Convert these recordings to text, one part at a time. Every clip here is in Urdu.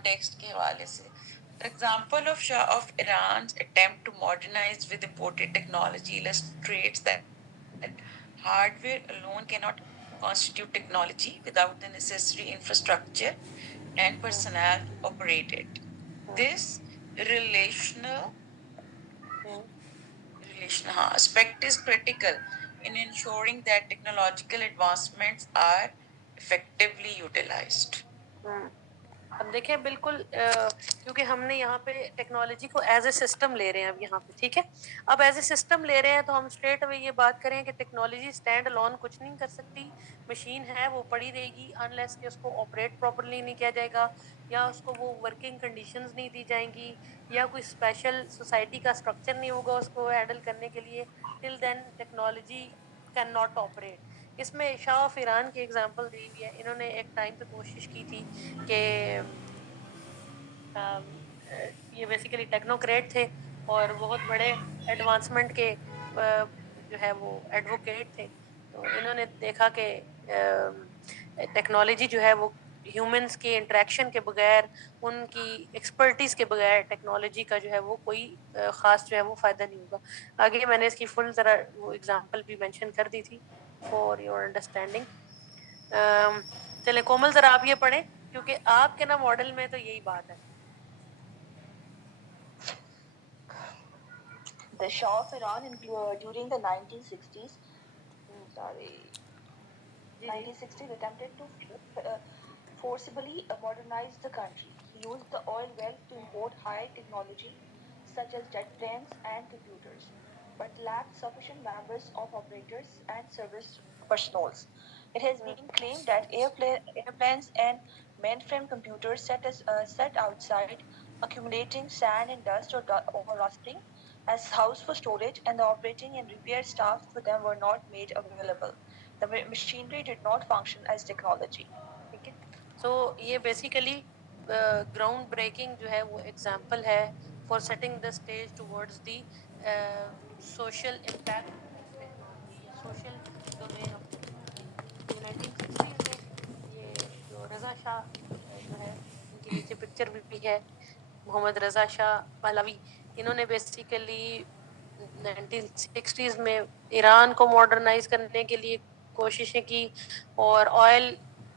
context کے حوالے سے. The example of Shah of Iran's attempt to modernize with imported technology illustrates that hardware alone cannot constitute technology without the necessary infrastructure and personnel to operate it. This relational aspect is critical in ensuring that technological advancements are effectively utilized. اب دیکھیں بالکل کیونکہ ہم نے یہاں پہ ٹیکنالوجی کو ایز اے سسٹم لے رہے ہیں اب یہاں پہ ٹھیک ہے. اب ایز اے سسٹم لے رہے ہیں تو ہم اسٹریٹ اوے یہ بات کریں کہ ٹیکنالوجی اسٹینڈ الون کچھ نہیں کر سکتی. مشین ہے وہ پڑی رہے گی انلیس کہ اس کو آپریٹ پراپرلی نہیں کیا جائے گا یا اس کو وہ ورکنگ کنڈیشنز نہیں دی جائیں گی یا کوئی اسپیشل سوسائٹی کا اسٹرکچر نہیں ہوگا اس کو ہینڈل کرنے کے لیے. ٹل دین ٹیکنالوجی کین ناٹ آپریٹ. اس میں شاہ آف ایران کی ایگزامپل دی ہوئی ہے. انہوں نے ایک ٹائم پہ کوشش کی تھی کہ یہ بیسیکلی ٹیکنوکریٹ تھے اور بہت بڑے ایڈوانسمنٹ کے جو ہے وہ ایڈوکیٹ تھے. تو انہوں نے دیکھا کہ ٹیکنالوجی جو ہے وہ ہیومنس کے انٹریکشن کے بغیر ان کی ایکسپرٹیز کے بغیر ٹیکنالوجی کا جو ہے وہ کوئی خاص جو ہے وہ فائدہ نہیں ہوگا. آگے میں نے اس کی فل طرح وہ ایگزامپل بھی مینشن کر دی تھی فار یور انڈرسٹینڈنگ. چلے کومل ذرا آپ یہ پڑھیں کیونکہ آپ کے نا ماڈل میں تو یہی بات ہے. The Shah of Iran during the 1960s, 1960s attempted to forcibly modernize the country. He used the oil wealth to import high technology such as jet planes and computers, but lacked sufficient numbers of operators and service personnel. It has been claimed that airplanes and mainframe computers sat outside, accumulating sand and dust or rusting as house for storage, and the operating and repair staff for them were not made available. The machinery did not function as technology. ٹھیک ہے. سو یہ بیسیکلی گراؤنڈ بریکنگ جو ہے وہ ایگزامپل ہے for setting the stage towards the social impact of technology یا social domain of technology. 1960s میں یہ جو رضا شاہ جو ہے ان کے نیچے پکچر بھی ہے محمد رضا شاہ پہلوی. انہوں نے بیسیکلی 1960s میں ایران کو ماڈرنائز کرنے کے لیے کوششیں کی اور آئل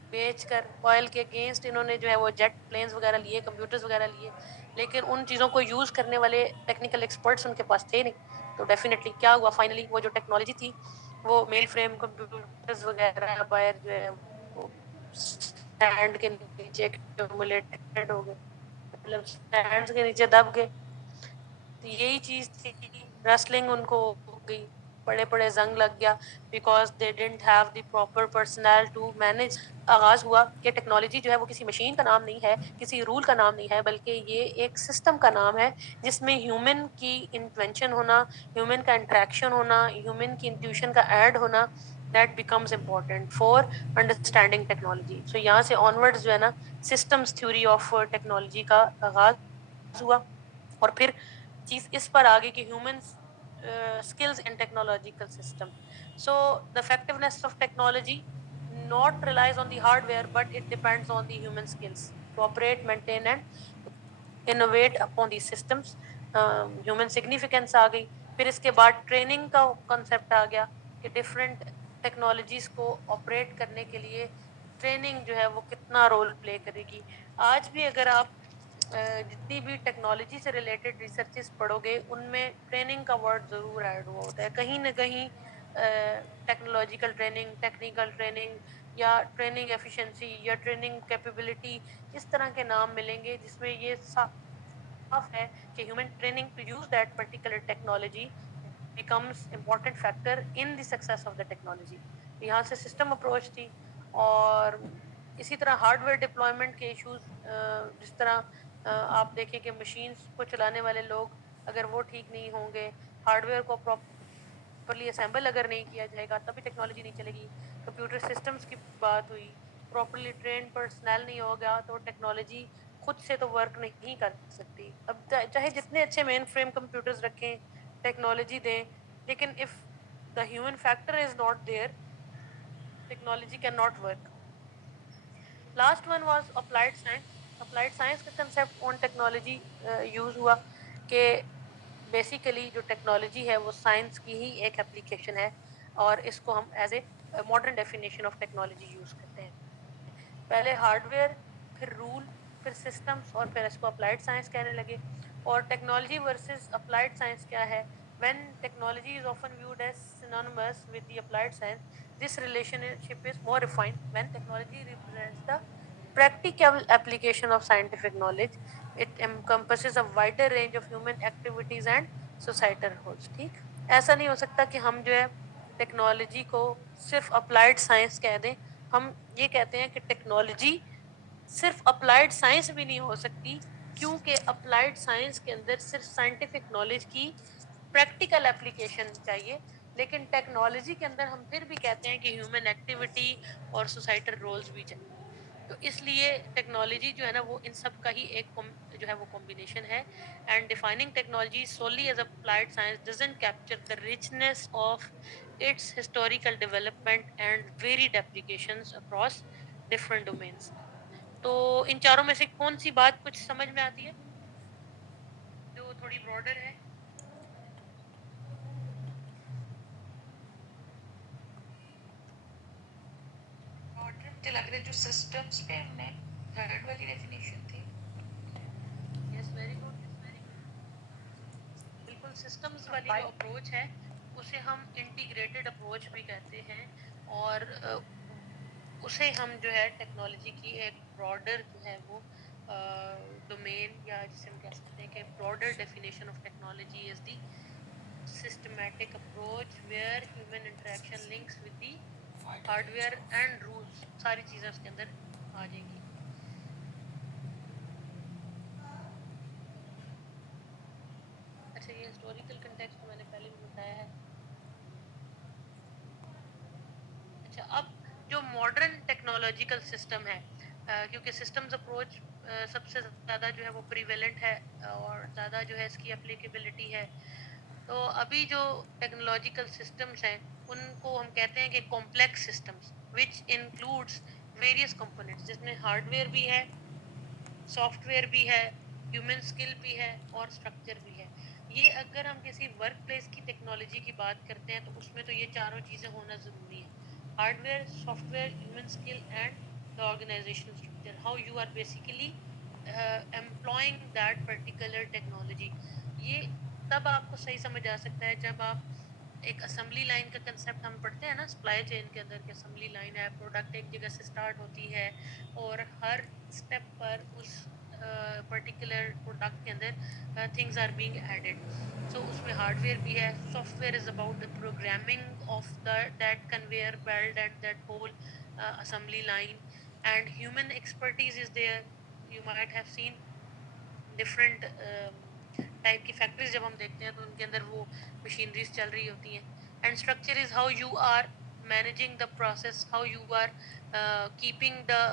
بیچ کر آئل کے اگینسٹ انہوں نے جو ہے وہ جیٹ پلینز وغیرہ لیے کمپیوٹرز وغیرہ لیے لیکن ان چیزوں کو یوز کرنے والے ٹیکنیکل ایکسپرٹس ان کے پاس تھے نہیں. تو ڈیفینیٹلی کیا ہوا فائنلی وہ جو ٹیکنالوجی تھی وہ مین فریم کمپیوٹرز وغیرہ باہر جو ہے وہ سینڈ کے نیچے ایکومولیٹڈ ہو گئے مطلب سینڈ کے نیچے دب گئے. تو یہی چیز تھی رسلنگ ان کو ہو گئی بڑے بڑے زنگ لگ گیا because they didn't have the proper personnel to manage. آغاز ہوا کہ ٹیکنالوجی جو ہے وہ کسی مشین کا نام نہیں ہے کسی رول کا نام نہیں ہے بلکہ یہ ایک سسٹم کا نام ہے جس میں ہیومن کی انٹرونشن ہونا ہیومن کا انٹریکشن ہونا ہیومن کی انٹیوشن کا ایڈ ہونا that becomes important for understanding technology. So یہاں سے آنورڈ جو ہے نا سسٹمز تھیوری آف ٹیکنالوجی کا آغاز ہوا اور پھر چیز اس پر آ گئی کہ humans skills in technological system. So the effectiveness of technology not relies on the hardware but it depends on the human skills to operate, maintain and innovate upon these systems. Human significance آ گئی. پھر اس کے بعد ٹریننگ کا کنسپٹ آ گیا کہ ڈفرینٹ ٹیکنالوجیز کو آپریٹ کرنے کے لیے ٹریننگ جو ہے وہ کتنا رول پلے کرے گی. آج بھی اگر آپ جتنی بھی ٹیکنالوجی سے ریلیٹڈ ریسرچز پڑھو گے ان میں ٹریننگ کا ورڈ ضرور ایڈ ہوا ہوتا ہے کہیں نہ کہیں. ٹیکنالوجیکل ٹریننگ ٹیکنیکل ٹریننگ یا ٹریننگ ایفیشنسی یا ٹریننگ کیپیبلٹی اس طرح کے نام ملیں گے جس میں یہ صاف ہے کہ human training to use that particular technology becomes important factor in the success of the technology. یہاں سے سسٹم اپروچ تھی اور اسی طرح ہارڈ ویئر ڈپلائمنٹ کے ایشوز جس طرح آپ دیکھیں کہ مشینز کو چلانے والے لوگ اگر وہ ٹھیک نہیں ہوں گے ہارڈ ویئر کو پراپرلی اسمبل اگر نہیں کیا جائے گا تبھی ٹیکنالوجی نہیں چلے گی. کمپیوٹر سسٹمز کی بات ہوئی پراپرلی ٹرینڈ پرسنل نہیں ہوگا تو ٹیکنالوجی خود سے تو ورک نہیں کر سکتی. اب چاہے جتنے اچھے مین فریم کمپیوٹرز رکھیں ٹیکنالوجی دیں لیکن if the human factor is not there technology cannot work. Last one was applied science. Applied science کا کنسیپٹ آن ٹیکنالوجی یوز ہوا کہ بیسیکلی جو ٹیکنالوجی ہے وہ سائنس کی ہی ایک اپلیکیشن ہے اور اس کو ہم as a modern definition of technology use کرتے ہیں. پہلے ہارڈ ویئر، پھر رول، پھر سسٹمس، اور پھر اس کو اپلائڈ سائنس کہنے لگے. اور ٹیکنالوجی ورسز اپلائڈ سائنس کیا ہے؟ when technology is often viewed as synonymous with the applied science, this relationship is more refined. When technology represents the practical application of scientific knowledge, it encompasses a wider range of human activities and societal goals. ٹھیک، ایسا نہیں ہو سکتا کہ ہم جو ہے ٹیکنالوجی کو صرف اپلائڈ سائنس کہہ دیں. ہم یہ کہتے ہیں کہ ٹیکنالوجی صرف اپلائڈ سائنس بھی نہیں ہو سکتی، کیونکہ اپلائڈ سائنس کے اندر صرف سائنٹیفک نالج کی پریکٹیکل اپلیکیشن چاہیے، لیکن ٹیکنالوجی کے اندر ہم پھر بھی کہتے ہیں کہ ہیومن ایکٹیویٹی اور سوسائٹل رولز بھی چاہیے. تو اس لیے ٹیکنالوجی جو ہے نا وہ ان سب کا ہی ایک جو ہے وہ کمبینیشن ہے. And defining technology solely as applied science doesn't capture the richness of its historical development and varied applications across different domains. تو ان چاروں میں سے کون سی بات کچھ سمجھ میں آتی ہے جو تھوڑی براڈر ہے؟ ماڈرن مجھے لگ رہا ہے جو سسٹمس پہ ہم نے تھرڈ والی ڈیفینیشن تھی. یس، ویری گڈ. بالکل، سسٹمز والی جو اپروچ ہے اسے ہم انٹیگریٹڈ اپروچ بھی کہتے ہیں، اور اسے ہم جو ہے ٹیکنالوجی کی ایک براڈر جو ہے وہ ڈومین، یا جسے ہم کہہ سکتے ہیں کہ broader definition of technology is the systematic approach where human interaction links with the hardware and rules. ساری چیزیں اس کے اندر آ جائیں گی. اچھا، یہ ہسٹوریکل کنٹیکسٹ میں نے پہلے بھی بتایا ہے. اچھا، اب جو ماڈرن ٹیکنالوجیکل سسٹم ہے، کیونکہ سسٹمز اپروچ سب سے زیادہ جو ہے وہ پریویلنٹ ہے اور زیادہ جو ہے اس کی اپلیکیبلٹی ہے. تو ابھی جو ٹیکنالوجیکل سسٹمز ہیں ان کو ہم کہتے ہیں کہ complex systems which includes various components, جس میں ہارڈ ویئر بھی ہے، سافٹ ویئر بھی ہے، ہیومن اسکل بھی ہے اور اسٹرکچر بھی ہے. یہ اگر ہم کسی ورک پلیس کی ٹیکنالوجی کی بات کرتے ہیں تو اس میں تو یہ چاروں چیزیں ہونا ضروری ہے: hard where, software, human skill and the organizational structure, how you are basically employing that particular technology. یہ تب آپ کو صحیح سمجھ آ سکتا ہے جب آپ ایک اسمبلی لائن کا کنسیپٹ ہم پڑھتے ہیں نا سپلائی چین کے اندر، کہ اسمبلی لائن ہے، پروڈکٹ ایک جگہ سے سٹارٹ ہوتی ہے اور ہر اسٹیپ پر اس پرٹیکولر پروڈکٹ کے اندر تھنگز آر بینگ ایڈیڈ. سو اس میں ہارڈ ویئر بھی ہے. Soft where is about the programming of that conveyor belt and that whole assembly line. And human expertise is there. You might have seen different type کی فیکٹریز جب ہم دیکھتے ہیں تو ان کے اندر وہ مشینریز چل رہی ہوتی ہیں. And structure is how you are managing the process, how you are keeping the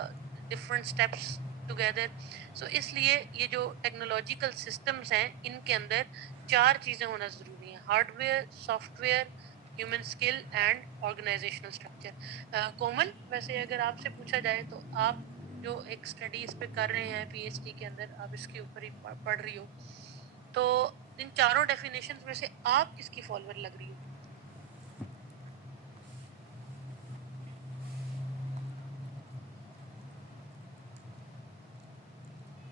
different steps together. So اس لیے یہ جو ٹیکنالوجیکل سسٹمز ہیں ان کے اندر چار چیزیں ہونا ضروری ہیں: hardware, software, human skill and organisational structure. Komal, ویسے اگر آپ سے پوچھا جائے تو آپ جو ایک اسٹڈی اس پہ کر رہے ہیں پی ایچ ڈی کے اندر، آپ اس کے اوپر ہی پڑھ رہی ہو، تو ان چاروں ڈیفینیشنز میں سے آپ کس کی فالوور لگ رہی ہو؟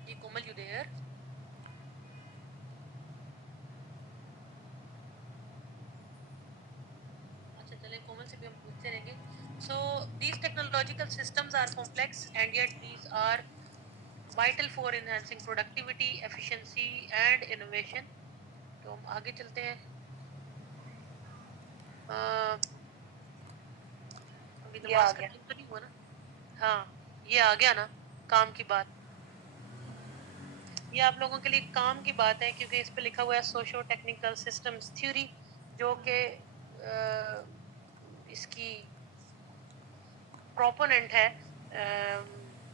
جی کومل، یو دیئر؟ اچھا چلیں، کومل سے بھی ہم پوچھتے رہیں گے. So these technological systems are complex and yet these are vital for enhancing productivity, efficiency and innovation. تو ہم آگے چلتے ہیں. ابھی نماز کا ٹائم تو نہیں ہوا نا؟ ہاں، یہ آ گیا نا کام کی بات. یہ آپ لوگوں کے لیے کام کی بات ہے کیونکہ اس پہ لکھا ہوا ہے سوشو ٹیکنیکل سسٹمز تھیوری، جو کہ اس کی پروپوننٹ ہے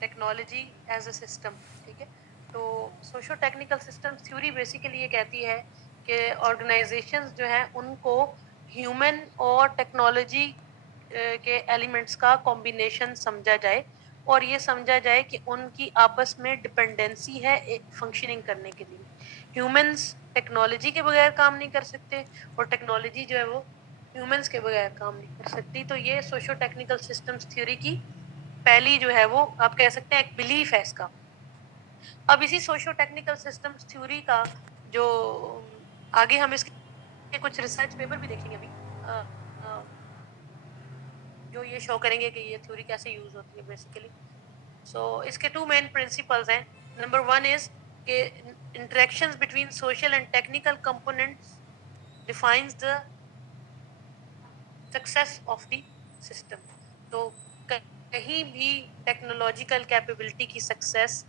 ٹیکنالوجی ایز اے سسٹم. ٹھیک ہے، تو socio technical systems theory basically یہ کہتی ہے کہ آرگنائزیشنز جو ہیں ان کو ہیومن اور ٹیکنالوجی کے ایلیمنٹس کا کمبینیشن سمجھا جائے اور یہ سمجھا جائے کہ ان کی آپس میں ڈپینڈنسی ہے فنکشننگ کرنے کے لیے. ہیومنس ٹیکنالوجی کے بغیر کام نہیں کر سکتے اور ٹیکنالوجی جو ہے وہ ہیومنس کے بغیر کام نہیں کر سکتی. تو یہ سوشو ٹیکنیکل سسٹمز تھیوری کی پہلی جو ہے وہ آپ کہہ سکتے ہیں ایک بلیف ہے اس کا. اب اسی سوشو ٹیکنیکل سسٹمز تھیوری کا جو آگے ہم اس کے کچھ ریسرچ پیپر بھی دیکھیں گے ابھی جو یہ شو کریں گے کہ یہ تھیوری کیسے یوز ہوتی ہے بیسیکلی. سو اس کے 2 مین پرنسپلز ہیں. نمبر 1 از کہ interactions between social and technical components defines the success of the system. تو کہیں بھی ٹیکنالوجیکل کیپیبلٹی کی سکسیس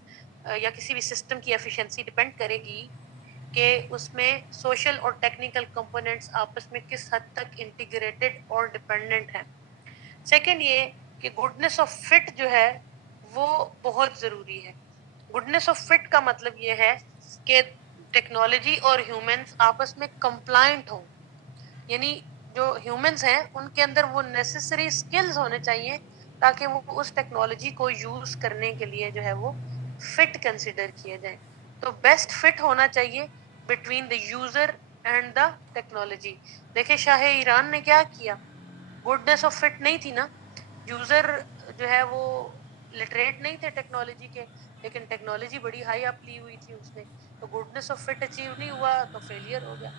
یا کسی بھی سسٹم کی ایفیشنسی ڈپینڈ کرے گی کہ اس میں سوشل اور ٹیکنیکل کمپوننٹس آپس میں کس حد تک انٹیگریٹڈ اور ڈپینڈنٹ ہیں. سیکنڈ یہ کہ گڈنس آف فٹ جو ہے وہ بہت ضروری ہے. گڈنس آف فٹ کا مطلب یہ ہے کہ ٹیکنالوجی اور ہیومنس آپس میں کمپلائنٹ ہوں. یعنی جو ہیومنس ہیں ان کے اندر وہ نیسیسری اسکلز ہونے چاہیے تاکہ وہ اس ٹیکنالوجی کو یوز کرنے کے لیے جو ہے وہ فٹ کنسیڈر کیے جائیں. تو بیسٹ فٹ ہونا چاہیے between the user and the technology. دیکھیں شاہ ایران نے کیا کیا, گڈنس آف فٹ نہیں تھی نا. یوزر جو ہے وہ لٹریٹ نہیں تھے ٹیکنالوجی کے, لیکن ٹیکنالوجی بڑی ہائی اپ لی ہوئی تھی اس نے, تو گڈنس آف فٹ اچیو نہیں ہوا تو فیلئر ہو گیا.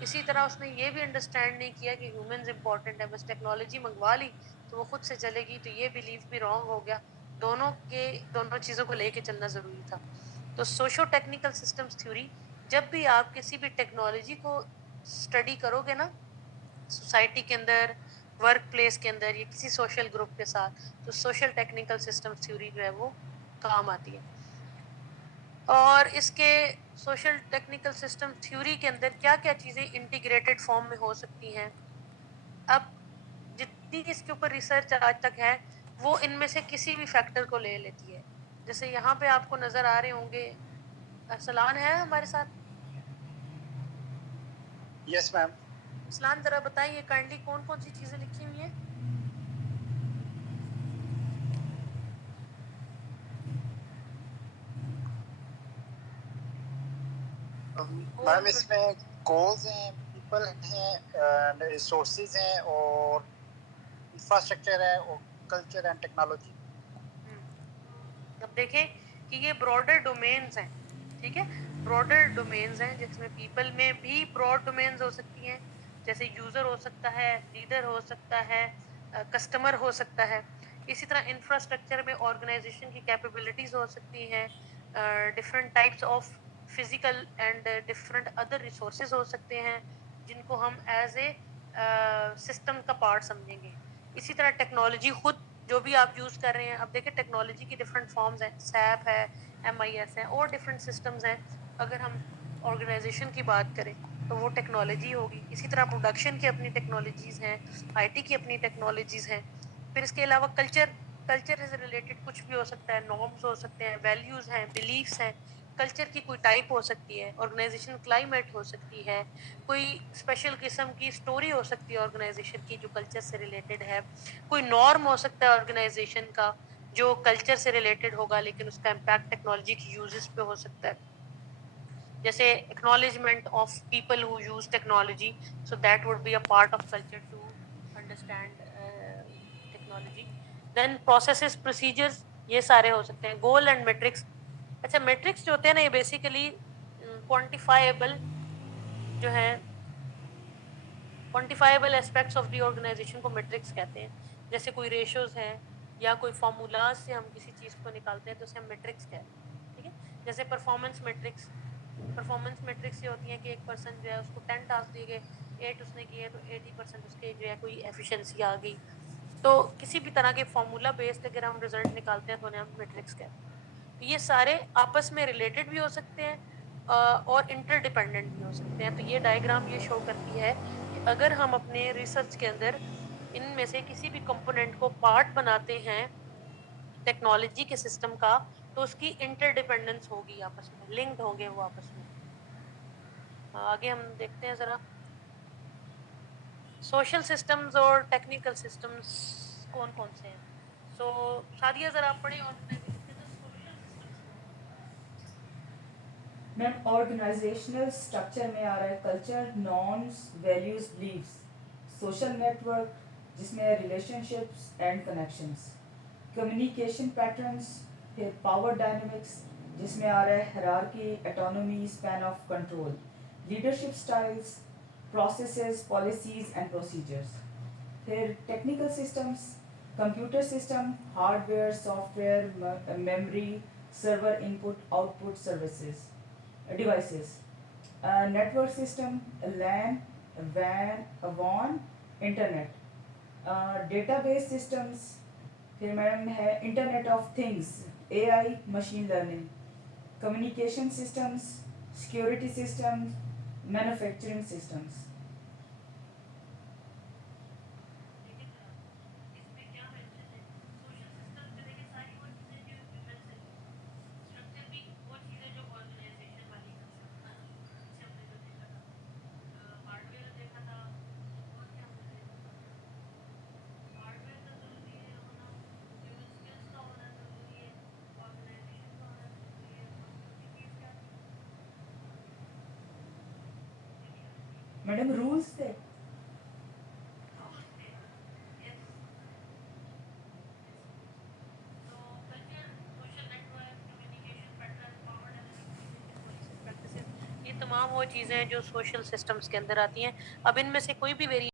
اسی طرح اس نے یہ بھی انڈرسٹینڈ نہیں کیا کہ ہیومنز امپورٹنٹ ہے, بس ٹیکنالوجی منگوا لی تو وہ خود سے چلے گی, تو یہ بلیف بھی رانگ ہو گیا. دونوں چیزوں کو لے کے چلنا ضروری تھا. تو سوشو ٹیکنیکل سسٹمز تھیوری, جب بھی آپ کسی بھی ٹیکنالوجی کو اسٹڈی کرو گے نا سوسائٹی کے اندر, ورک پلیس کے اندر یا کسی سوشل گروپ کے ساتھ, تو سوشل ٹیکنیکل سسٹمز تھیوری جو ہے وہ کام آتی ہے. اور اس کے سوشل ٹیکنیکل سسٹم تھیوری کے اندر کیا کیا چیزیں انٹیگریٹڈ فارم میں ہو سکتی ہیں. اب جتنی اس کے اوپر ریسرچ آج تک ہے وہ ان میں سے کسی بھی فیکٹر کو لے لیتی ہے. جیسے یہاں پہ آپ کو نظر آ رہے ہوں گے, ارسلان ہے ہمارے ساتھ؟ یس میم. ارسلان ذرا بتائیے کائنڈلی کون کون سی چیزیں لکھی ہوئی ہیں. میم اس میں گولز ہیں, پیپل ہیں, ریسورسز ہیں, اور انفراسٹرکچر ہے, اور کلچر اینڈ ٹیکنالوجی. اب دیکھیں کہ یہ براڈر ڈومینز ہیں, ٹھیک ہے, براڈر ڈومینز ہیں جس میں پیپل میں بھی براڈ ڈومینز ہو سکتی ہیں, جیسے یوزر ہو سکتا ہے, لیڈر ہو سکتا ہے, کسٹمر ہو سکتا ہے. اسی طرح انفراسٹرکچر میں آرگنائزیشن کی کیپیبلٹیز ہو سکتی ہیں, different types of physical and different other resources ہو سکتے ہیں جن کو ہم ایز اے سسٹم کا پارٹ سمجھیں گے. اسی طرح ٹیکنالوجی خود جو بھی آپ یوز کر رہے ہیں, اب دیکھیں ٹیکنالوجی کی ڈفرینٹ فارمز ہیں, سیپ ہے, MIS ہے, اور ڈفرینٹ سسٹمز ہیں. اگر ہم آرگنائزیشن کی بات کریں تو وہ ٹیکنالوجی ہوگی. اسی طرح پروڈکشن کی اپنی ٹیکنالوجیز ہیں, IT کی اپنی ٹیکنالوجیز ہیں. پھر اس کے علاوہ کلچر سے ریلیٹڈ کچھ بھی ہو سکتا ہے, نارمز ہو سکتے ہیں, ویلیوز ہیں, بلیفس ہیں. کلچر کی کوئی ٹائپ ہو سکتی ہے, آرگنائزیشن کلائمیٹ ہو سکتی ہے, کوئی اسپیشل قسم کی اسٹوری ہو سکتی ہے آرگنائزیشن کی جو کلچر سے ریلیٹڈ ہے, کوئی نارم ہو سکتا ہے آرگنائزیشن کا جو کلچر سے ریلیٹڈ ہوگا لیکن اس کا امپیکٹ ٹیکنالوجی کی یوزز پہ ہو سکتا ہے. جیسے acknowledgement of people who use technology, so that would be a part of culture to understand technology. Then processes, procedures, یہ سارے ہو سکتے ہیں. goal and metrics, اچھا میٹرکس جو ہوتے ہیں نا یہ بیسیکلی quantifiable جو ہے quantifiable aspects of the organization کو میٹرکس کہتے ہیں. جیسے کوئی ریشوز ہے یا کوئی فارمولاز سے ہم کسی چیز کو نکالتے ہیں تو اسے ہم میٹرکس کہتے ہیں, ٹھیک ہے. جیسے پرفارمنس میٹرکس یہ ہوتی ہیں کہ ایک پرسن جو ہے اس کو 10 ٹاسک دیے گئے, 8 اس نے کیے تو 80% اس کے جو ہے کوئی ایفیشنسی آ گئی. تو کسی بھی طرح کے فارمولا بیسڈ اگر ہم رزلٹ نکالتے ہیں تو انہیں ہم میٹرکس کہتے ہیں. تو یہ سارے آپس میں ریلیٹڈ بھی ہو سکتے ہیں اور انٹر ڈیپینڈنٹ بھی ہو سکتے ہیں. تو یہ ڈائیگرام یہ شو کرتی ہے کہ اگر ہم اپنے ریسرچ کے اندر ان میں سے کسی بھی کمپوننٹ کو پارٹ بناتے ہیں ٹیکنالوجی کے سسٹم کا تو اس کی انٹر ڈیپینڈنس ہوگی, آپس میں لنکڈ ہوں گے وہ آپس میں. آگے ہم دیکھتے ہیں ذرا سوشل سسٹمز اور ٹیکنیکل سسٹمز کون کون سے ہیں. سو سعدیہ ذرا آپ پڑھیں میم آرگنائزیشنل اسٹرکچر میں آ رہا ہے culture, norms, values, beliefs. Social net work جس میں relation ships and connections. Communication patterns, پھر پاور ڈائنمکس جس میں آ رہا ہے hierarchy, autonomy, span of control. Leadership styles, processes, policies and procedures. پھر technical systems, computer system, hard where, soft where, memory, server, in put out put services devices. Network system, lane, when, one, internet. Data base systems, پھر میڈم ہے internet of things, a I, machine learning. Communication systems, security systems, manufacturing systems. Madam rules تھے. یہ تمام وہ چیزیں ہیں جو سوشل سسٹمز کے اندر آتی ہیں. اب ان میں سے کوئی بھی